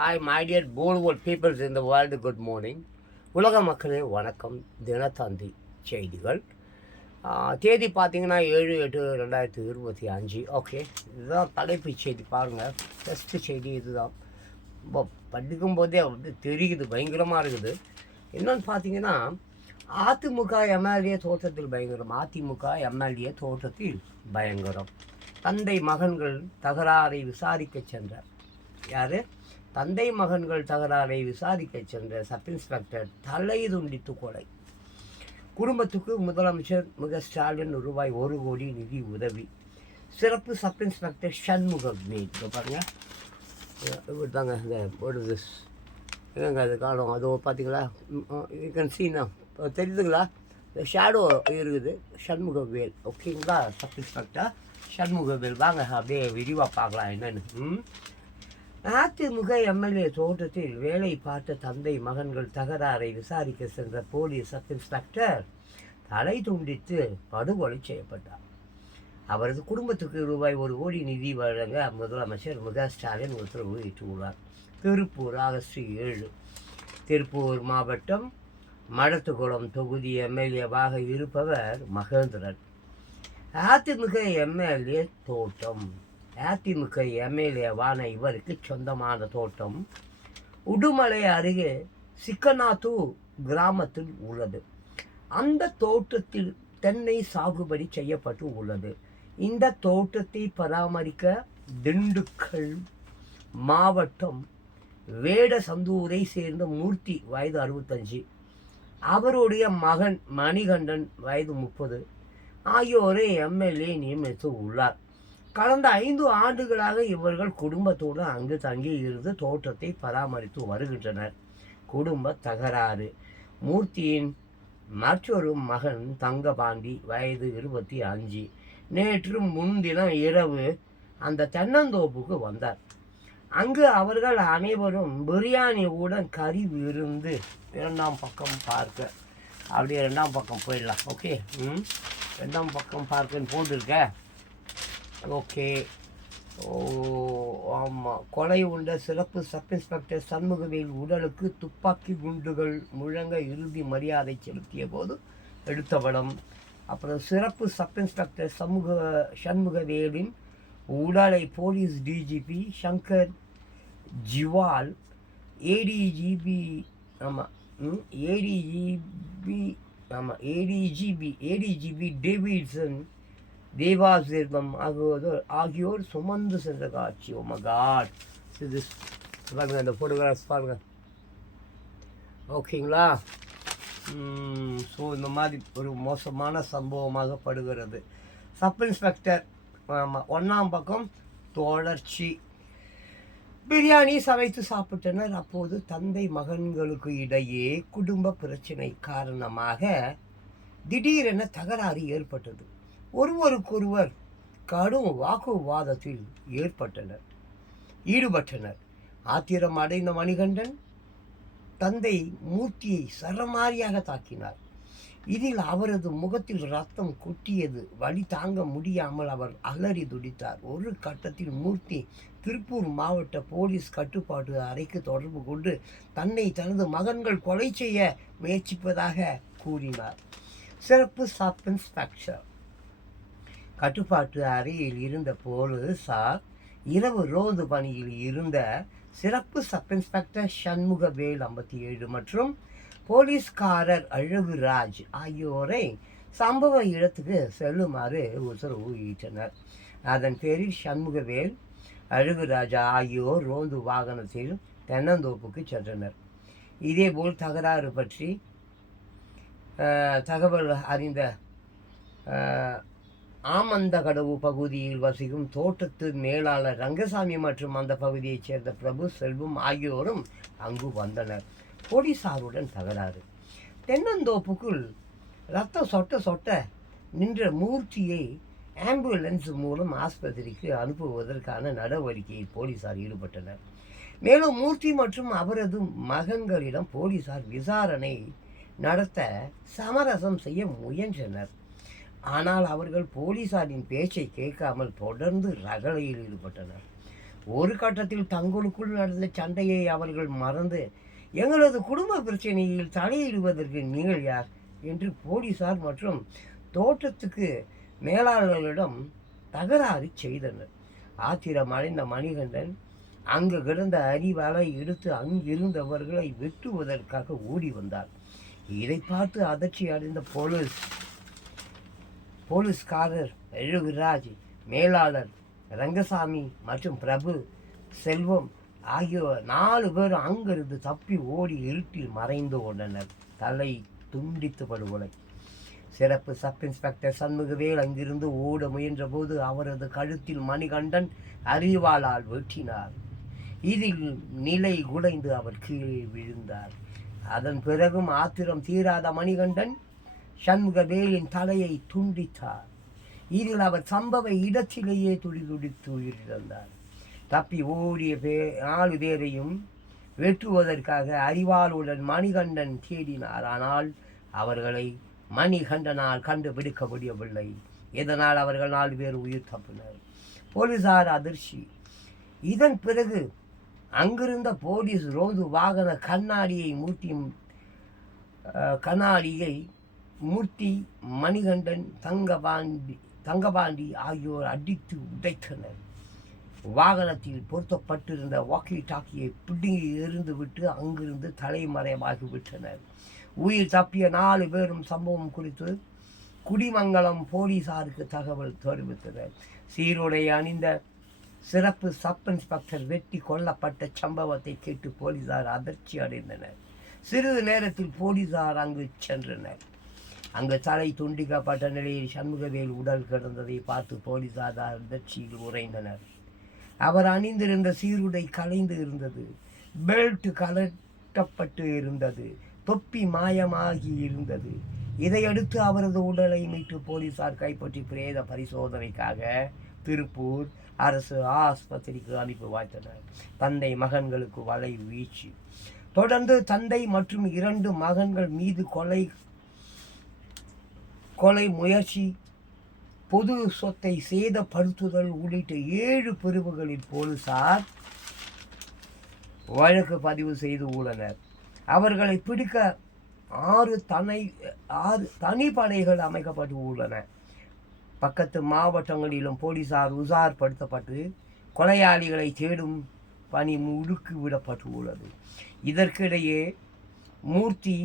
Hi, my dear Bollywood peoples in the world, good morning. உலக மக்களே வணக்கம். தினத்தந்தி செய்திகள். தேதி பார்த்தீங்கன்னா 7/8/2025. ஓகே, இதுதான் தலைப்புச் செய்தி. பாருங்கள், ஃபஸ்ட்டு செய்தி இதுதான். ரொம்ப படிக்கும்போதே வந்து தெரியுது, பயங்கரமாக இருக்குது. என்னன்னு பார்த்தீங்கன்னா, அதிமுக எம்எல்ஏ தோட்டத்தில் பயங்கரம். அதிமுக எம்எல்ஏ தோட்டத்தில் பயங்கரம். தந்தை மகன்கள் தகராறை விசாரிக்க சென்றார். யார்? தந்தை மகன்கள் தகராறை விசாரிக்க சென்ற சப் இன்ஸ்பெக்டர் தலை துண்டித்து கொலை. குடும்பத்துக்கு முதலமைச்சர் ஸ்டாலின் ரூபாய் 1 கோடி நிதி உதவி. சிறப்பு சப் இன்ஸ்பெக்டர் சண்முகவேல். பாருங்க, இவர் தாங்க இந்த போடுது. எங்க அது காணும்? அதோ பார்த்தீங்களா? யூ கேன் சீ நா. தெரியுதுங்களா? இந்த ஷேடோ இருக்குது. சண்முகவேல். ஓகேங்களா? Sub inspector Shanmugavel. வாங்க அப்படியே விரிவாக பார்க்கலாம் என்னென்னு. அதிமுக எம்எல்ஏ தோட்டத்தில் வேலை பார்த்த தந்தை மகன்கள் தகராறை விசாரிக்க சென்ற போலீஸ் சப் இன்ஸ்பெக்டர் தலை துண்டித்து படுகொலை செய்யப்பட்டார். அவரது குடும்பத்துக்கு ரூபாய் 1 கோடி நிதி வழங்க முதலமைச்சர் ஸ்டாலின் உத்தரவு இட்டுள்ளார். திருப்பூர் ஆகஸ்ட் 7. திருப்பூர் மாவட்டம் மடத்துக்குளம் தொகுதி எம்எல்ஏவாக இருப்பவர் மகேந்திரன். அதிமுக எம்எல்ஏ தோட்டம். அதிமுக எம்எல்ஏவான இவருக்கு சொந்தமான தோட்டம் உடுமலை அருகே சிக்கனாத்தூர் கிராமத்தில் உள்ளது. அந்த தோட்டத்தில் தென்னை சாகுபடி செய்யப்பட்டு உள்ளது. இந்த தோட்டத்தை பராமரிக்க திண்டுக்கல் மாவட்டம் வேடசந்தூரை சேர்ந்த மூர்த்தி வயது 65, அவருடைய மகன் மணிகண்டன் வயது 30 ஆகியோரை எம்எல்ஏ நியமித்து உள்ளார். கடந்த 5 ஆண்டுகளாக இவர்கள் குடும்பத்தோடு அங்கு தங்கி இருந்து தோட்டத்தை பராமரித்து வருகின்றனர். குடும்ப தகராறு. மூர்த்தியின் மற்றொரு மகன் தங்கபாண்டி வயது 25 நேற்று முன்தினம் இரவு அந்த தென்னந்தோப்புக்கு வந்தார். அங்கு அவர்கள் அனைவரும் பிரியாணியுடன் கறி விருந்து. 2ஆம் பக்கம் பார்க்க. அப்படியே 2ஆம் பக்கம் போயிடலாம். ஓகே, 2ஆம் பக்கம் பார்க்கன்னு போட்டிருக்க. ஓகே. ஆமாம், கொலை உண்ட சிறப்பு சப் இன்ஸ்பெக்டர் சண்முகவேல் உடலுக்கு துப்பாக்கி குண்டுகள் முழங்க இறுதி மரியாதை செலுத்திய போது எடுத்த படம். அப்புறம் சிறப்பு சப் இன்ஸ்பெக்டர் சண்முகவேலின் உடலை police DGP Shankar Jiwal, ADGP ADGP Davidson, Devasirvatham ஆகியோர் சுமந்து சென்ற காட்சி. ஓ மை காட், இது பாருங்க, அந்த ஃபோட்டோகிராஃப்ஸ் பாருங்க. ஓகேங்களா? ஸோ இந்த மாதிரி ஒரு மோசமான சம்பவமாக படுகிறது. சப் இன்ஸ்பெக்டர் 1ஆம் பக்கம் தொடர்ச்சி. பிரியாணி சமைத்து சாப்பிட்டனர். அப்போது தந்தை மகன்களுக்கு இடையே குடும்ப பிரச்சனை காரணமாக திடீரென தகராறு ஏற்பட்டது. ஒருவருக்கொருவர் கடும் வாக்குவாதத்தில் ஈடுபட்டனர். ஆத்திரம் அடைந்த மணிகண்டன் தந்தை மூர்த்தியை சரமாரியாக தாக்கினார். இதில் அவரது முகத்தில் ரத்தம் கொட்டியது. வலி தாங்க முடியாமல் அவர் அலறி துடித்தார். ஒரு கட்டத்தில் மூர்த்தி திருப்பூர் மாவட்ட போலீஸ் கட்டுப்பாட்டு அறைக்கு தொடர்பு கொண்டு தன்னை தனது மகன்கள் கொலை செய்ய முயற்சிப்பதாக கூறினார். சிறப்பு சப் இன்ஸ்பெக்டர் கட்டுப்பாட்டு அறையில் இருந்த போலீசார் இரவு ரோந்து பணியில் இருந்த சிறப்பு சப் இன்ஸ்பெக்டர் சண்முகவேல் 57 மற்றும் போலீஸ்காரர் அழகுராஜ் ஆகியோரை சம்பவ இடத்துக்கு செல்லுமாறு உத்தரவு ஈட்டனர். அதன் பேரில் சண்முகவேல், அழகுராஜ் ஆகியோர் ரோந்து வாகனத்தில் தென்னந்தோப்புக்கு சென்றனர். இதேபோல் தகராறு பற்றி தகவல் அறிந்த ஆமந்தகடவு பகுதியில் வசிக்கும் தோட்டத்து மேலாளர் ரங்கசாமி மற்றும் அந்த பகுதியைச் சேர்ந்த பிரபு செல்வம் ஆகியோரும் அங்கு வந்தனர். போலீசாருடன் தகராறு. தென்னந்தோப்புக்குள் ரத்தம் சொட்ட நின்ற மூர்த்தியை ஆம்புலன்ஸ் மூலம் ஆஸ்பத்திரிக்கு அனுப்புவதற்கான நடவடிக்கையில் போலீசார் ஈடுபட்டனர். மேலும் மூர்த்தி மற்றும் அவரது மகன்களிடம் போலீசார் விசாரணை நடத்த சமரசம் செய்ய முயன்றனர். ஆனால் அவர்கள் போலீசாரின் பேச்சை கேட்காமல் தொடர்ந்து ரகளையில் ஈடுபட்டனர். ஒரு கட்டத்தில் தங்களுக்குள் நடந்த சண்டையை அவர்கள் மறந்து, எங்களது குடும்ப பிரச்சனையில் தலையிடுவதற்கு நீங்கள் யார் என்று போலீசார் மற்றும் தோட்டத்துக்கு மேலாளர்களிடம் தகராறு செய்தனர். ஆத்திரம் அடைந்த மணிகண்டன் அங்கு கிடந்த அரிவாளை எடுத்து அங்கிருந்தவர்களை வெட்டுவதற்காக ஓடி வந்தார். இதை பார்த்து அதிர்ச்சி அடைந்த போலீஸ்காரர் எழுகுராஜ், மேலாளர் ரங்கசாமி மற்றும் பிரபு செல்வம் ஆகியோர் 4 பேர் அங்கிருந்து தப்பி ஓடி இருட்டில் மறைந்து கொண்டனர். தலை துண்டித்து படுகொலை. சிறப்பு சப் இன்ஸ்பெக்டர் சண்முகவேல் அங்கிருந்து ஓட முயன்றபோது அவரது கழுத்தில் மணிகண்டன் அரிவாளால் வெட்டினார். இதில் நிலை குலைந்து அவர் கீழே விழுந்தார். அதன் பிறகும் ஆத்திரம் தீராத மணிகண்டன் சண்முகவேலின் தலையை துண்டித்தார். இதில் அவர் சம்பவ இடத்திலேயே துடிதுடித்து உயிரிழந்தார். தப்பி ஓடிய 4 பேரையும் வெட்டுவதற்காக அரிவாளுடன் மணிகண்டன் தேடினார். ஆனால் அவர்களை மணிகண்டனால் கண்டுபிடிக்க முடியவில்லை. இதனால் அவர்கள் 4 பேர் உயிர் தப்பினர். போலீசார் அதிர்ச்சி. இதன் பிறகு அங்கிருந்த போலீஸ் ரோந்து வாகன கண்ணாடியை மூர்த்தி, மணிகண்டன், தங்கபாண்டி ஆகியோர் அடித்து உடைத்தனர். வாகனத்தில் பொருத்தப்பட்டிருந்த வாக்கி டாக்கியை பிடுங்கி எறிந்துவிட்டு அங்கிருந்து தலைமறைவாகிவிட்டனர். உயிர் தப்பிய 4 பேரும் சம்பவம் குறித்து குடிமங்கலம் போலீசாருக்கு தகவல் தெரிவித்தனர். சீருடை அணிந்த சிறப்பு சப் இன்ஸ்பெக்டர் வெட்டி கொல்லப்பட்ட சம்பவத்தை கேட்டு போலீசார் அதிர்ச்சி அடைந்தனர். சிறிது நேரத்தில் போலீசார் அங்கு சென்றனர். அங்கு தலை துண்டிக்கப்பட்ட நிலையில் சண்முகவேல் உடல் கிடந்ததை பார்த்து போலீசார் அதிர்ச்சியில் உறைந்தனர். அவர் அணிந்திருந்த சீருடை கலைந்து இருந்தது, பெல்ட் கலட்டப்பட்டு இருந்தது, தொப்பி மாயமாகி இருந்தது. இதையடுத்து அவரது உடலை மீட்டு போலீசார் கைப்பற்றி பிரேத பரிசோதனைக்காக திருப்பூர் அரசு ஆஸ்பத்திரிக்கு அனுப்பி வைத்தனர். தந்தை மகன்களுக்கு வலை வீச்சு. தொடர்ந்து தந்தை மற்றும் 2 மகன்கள் மீது கொலை முயற்சி, பொது சொத்தை சேதப்படுத்துதல் உள்ளிட்ட 7 பிரிவுகளில் போலீசார் வழக்கு பதிவு செய்து உள்ளனர். அவர்களை பிடிக்க 6 தனிப்படைகள் அமைக்கப்பட்டு உள்ளன. பக்கத்து மாவட்டங்களிலும் போலீசார் உஷார்படுத்தப்பட்டு கொலையாளிகளை தேடும் பணி முடுக்கி விடப்பட்டு உள்ளது. இதற்கிடையே மூர்த்தி,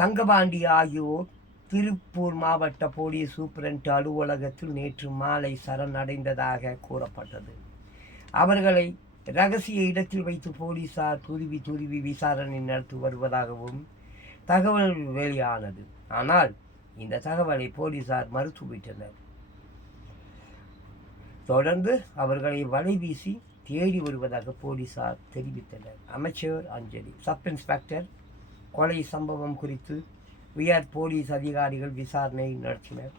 தங்கபாண்டி ஆகியோர் திருப்பூர் மாவட்ட போலீஸ் சூப்பரண்ட் அலுவலகத்தில் நேற்று மாலை சரணடைந்ததாக கூறப்பட்டது. அவர்களை இரகசிய இடத்தில் வைத்து போலீசார் துருவி விசாரணை நடத்தி வருவதாகவும் தகவல் வெளியானது. ஆனால் இந்த தகவலை போலீசார் மறுத்துவிட்டனர். தொடர்ந்து அவர்களை வலைவீசி தேடி வருவதாக போலீசார் தெரிவித்தனர். அமைச்சர் அஞ்சலி. சப் இன்ஸ்பெக்டர் கொலை சம்பவம் குறித்து உயர் போலீஸ் அதிகாரிகள் விசாரணை நடத்தினர்.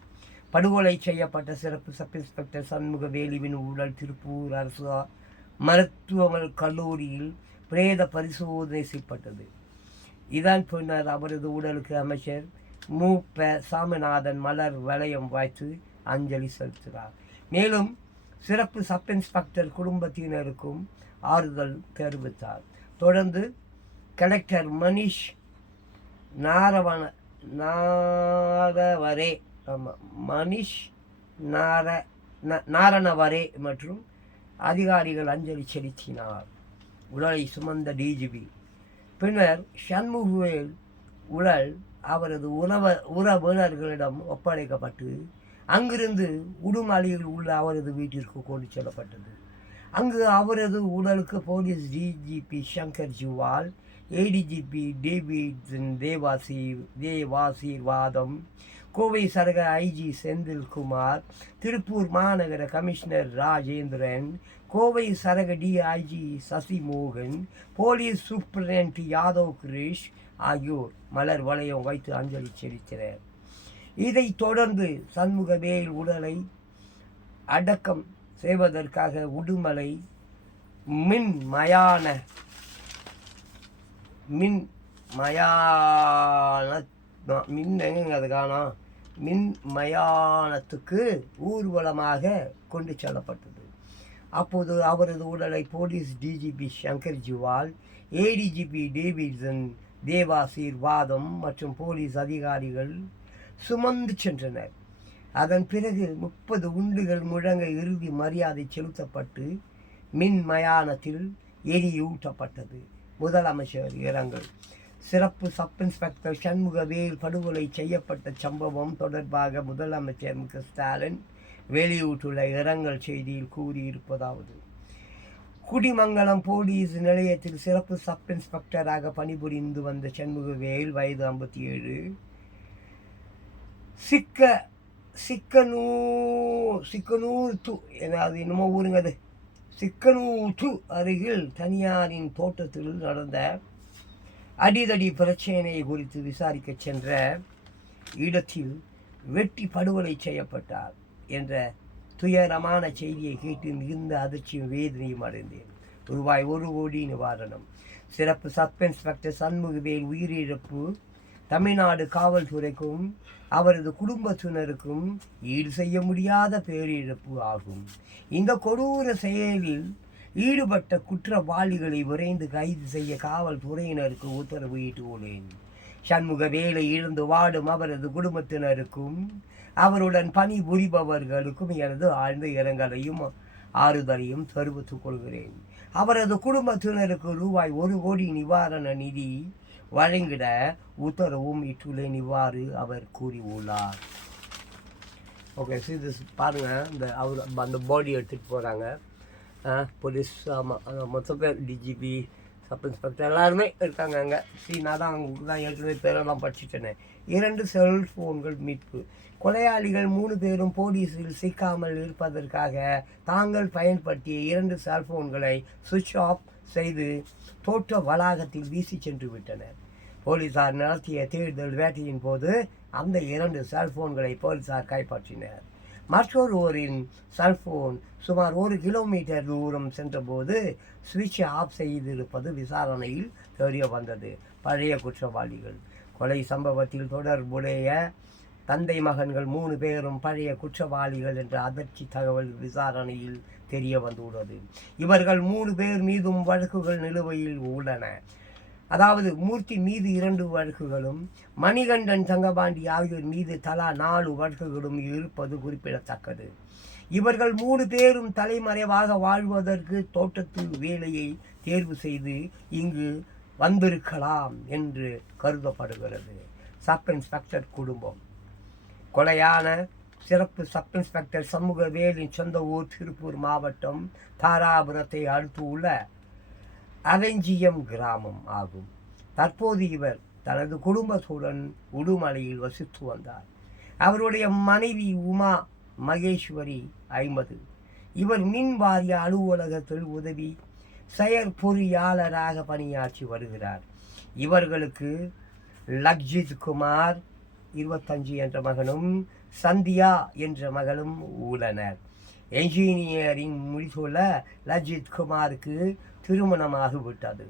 படுகொலை செய்யப்பட்ட சிறப்பு சப் இன்ஸ்பெக்டர் சண்முகவேலுவின் உடல் திருப்பூர் அரசு மருத்துவ கல்லூரியில் பிரேத பரிசோதனை செய்யப்பட்டது. இதன் பின்னர் அவரது உடலுக்கு அமைச்சர் மு.ப. சாமிநாதன் மலர் வளையம் வைத்து அஞ்சலி செலுத்தினார். மேலும் சிறப்பு சப் இன்ஸ்பெக்டர் குடும்பத்தினருக்கும் ஆறுதல் தெரிவித்தார். தொடர்ந்து கலெக்டர் மனிஷ் நாரணவரே மற்றும் அதிகாரிகள் அஞ்சலி செலுத்தினார். உடலை சுமந்த டிஜிபி. பின்னர் சண்முகவேல் உடல் அவரது உறவினர்களிடம் ஒப்படைக்கப்பட்டு அங்கிருந்து உடுமலையில் உள்ள அவரது வீட்டிற்கு கொண்டு செல்லப்பட்டது. அங்கு அவரது உடலுக்கு police DGP Shankar Jiwal, ADGP David Devasirvatham, Kovai சரக ஐஜி செந்தில்குமார், திருப்பூர் மாநகர கமிஷனர் ராஜேந்திரன், கோவை சரக DIG Sasimohan, police superintendent Yadav Krish ஆகியோர் மலர் வளையம் வைத்து அஞ்சலி செலுத்தினர். இதைத் தொடர்ந்து சண்முகவேல் உடலை அடக்கம் செய்வதற்காக உடுமலை மின் மயானத்துக்கு ஊர்வலமாக கொண்டு செல்லப்பட்டது. அப்போது அவரது உடலை police DGP Shankar Jiwal, ADGP Davidson, Devasirvatham மற்றும் போலீஸ் அதிகாரிகள் சுமந்து சென்றனர். அதன் பிறகு 30 குண்டுகள் முழங்க இறுதி மரியாதை செலுத்தப்பட்டு மின் மயானத்தில் எரியூட்டப்பட்டது. முதலமைச்சர் இரங்கல். சிறப்பு சப் இன்ஸ்பெக்டர் சண்முகவேல் படுகொலை செய்யப்பட்ட சம்பவம் தொடர்பாக முதலமைச்சர் மு.க. ஸ்டாலின் வெளியிட்டுள்ள இரங்கல் செய்தியில் கூறியிருப்பதாவது: குடிமங்கலம் போலீஸ் நிலையத்தில் சிறப்பு சப் இன்ஸ்பெக்டராக பணிபுரிந்து வந்த சண்முகவேல், வயது 57, சிக்கனூர் அருகில் தனியாரின் தோட்டத்தில் நடந்த அடிதடி பிரச்சனை குறித்து விசாரிக்க சென்ற இடத்தில் வெட்டி படுகொலை செய்யப்பட்டார் என்ற துயரமான செய்தியை கேட்டு மிகுந்த அதிர்ச்சியும் வேதனையும் அடைந்தேன். ரூபாய் 1 கோடி நிவாரணம். சிறப்பு சப் இன்ஸ்பெக்டர் சண்முகவேல் உயிரிழப்பு தமிழ்நாடு காவல்துறைக்கும் அவரது குடும்பத்தினருக்கும் ஈடு செய்ய முடியாத பேரிழப்பு ஆகும். இந்த கொடூர செயலில் ஈடுபட்ட குற்றவாளிகளை விரைந்து கைது செய்ய காவல்துறையினருக்கு உத்தரவு இட்டுள்ளேன். சண்முகவேலை இழந்து வாடும் அவரது குடும்பத்தினருக்கும் அவருடன் பணிபுரிபவர்களுக்கும் எனது ஆழ்ந்த இரங்கலையும் ஆறுதலையும் தெரிவித்துக் கொள்கிறேன். அவரது குடும்பத்தினருக்கு ரூபாய் 1 கோடி நிவாரண நிதி வழங்கிட உத்தரவும் இட்டுள்ளேன். இவ்வாறு அவர் கூறியுள்ளார். ஓகே, இது பாருங்கள், அந்த பாடி எடுத்துகிட்டு போகிறாங்க. போலீஸ் மொத்த பேர் டிஜிபி, சப் இன்ஸ்பெக்டர் எல்லாருமே இருக்காங்க அங்கே. நான் தான் அவங்களுக்கு தான் ஏற்கனவே பேரெல்லாம் படிச்சுட்டேனே. 2 செல்ஃபோன்கள் மீட்பு. கொலையாளிகள் 3 பேரும் போலீஸில் சிக்காமல் இருப்பதற்காக தாங்கள் பயன்படுத்திய 2 செல்ஃபோன்களை சுவிட்ச் ஆஃப் செய்து தோட்ட வளாகத்தில் வீசி சென்று விட்டனர். போலீசார் நடத்திய தேடுதல் வேட்டையின் போது அந்த 2 செல்போன்களை போலீசார் கைப்பற்றினர். மற்றொருவரின் செல்போன் சுமார் 1 கிலோமீட்டர் தூரம் சென்றபோது சுவிட்ச் ஆஃப் செய்திருப்பது விசாரணையில் தெரிய வந்தது. பழைய குற்றவாளிகள். கொலை சம்பவத்தில் தொடர்புடைய தந்தை மகன்கள் 3 பேரும் பழைய குற்றவாளிகள் என்ற அதிர்ச்சி தகவல் விசாரணையில் தெரிய வந்துள்ளது. இவர்கள் 3 பேர் மீதும் வழக்குகள் நிலுவையில் உள்ளன. அதாவது மூர்த்தி மீது 2 வழக்குகளும், மணிகண்டன், தங்கபாண்டி ஆகியோர் மீது தலா 4 வழக்குகளும் இருப்பது குறிப்பிடத்தக்கது. இவர்கள் 3 பேரும் தலைமறைவாக வாழ்வதற்கு தோட்டத்தில் வேலையை தேர்வு செய்து இங்கு வந்திருக்கலாம் என்று கருதப்படுகிறது. சப் இன்ஸ்பெக்டர் குடும்பம். கொலையான சிறப்பு சப் இன்ஸ்பெக்டர் சண்முகவேலின் சொந்த ஊர் திருப்பூர் மாவட்டம் தாராபுரத்தை அடுத்து உள்ள அவெஞ்சியம் கிராமம் ஆகும். தற்போது இவர் தனது குடும்பத்துடன் உடுமலையில் வசித்து வந்தார். அவருடைய மனைவி உமா மகேஸ்வரி 50. இவர் மின் வாரிய அலுவலகத்தில் உதவி செயற்பொறியாளராக பணியாற்றி வருகிறார். இவர்களுக்கு லக்ஜித் குமார் 25 என்ற மகனும் சந்தியா என்ற மகளும் உள்ளனர். என்ஜினியரிங் முடித்துள்ள லஜித் குமாருக்கு திருமணமாகிவிட்டது.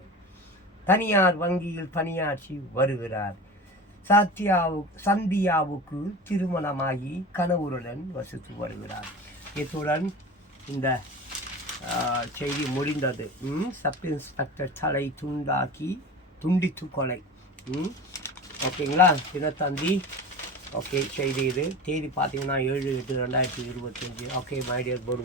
தனியார் வங்கியில் பணியாற்றி வருகிறார். சந்தியாவுக்கு திருமணமாகி கணவருடன் வசித்து வருகிறார். இத்துடன் இந்த செய்தி முடிந்தது. சப் இன்ஸ்பெக்டர் தலை துண்டித்து கொலை. ஓகேங்களா? தினத்தந்தி. ஓகே, செய்தி இது. தேதி பார்த்தீங்கன்னா 7/8/2025. Okay my dear board.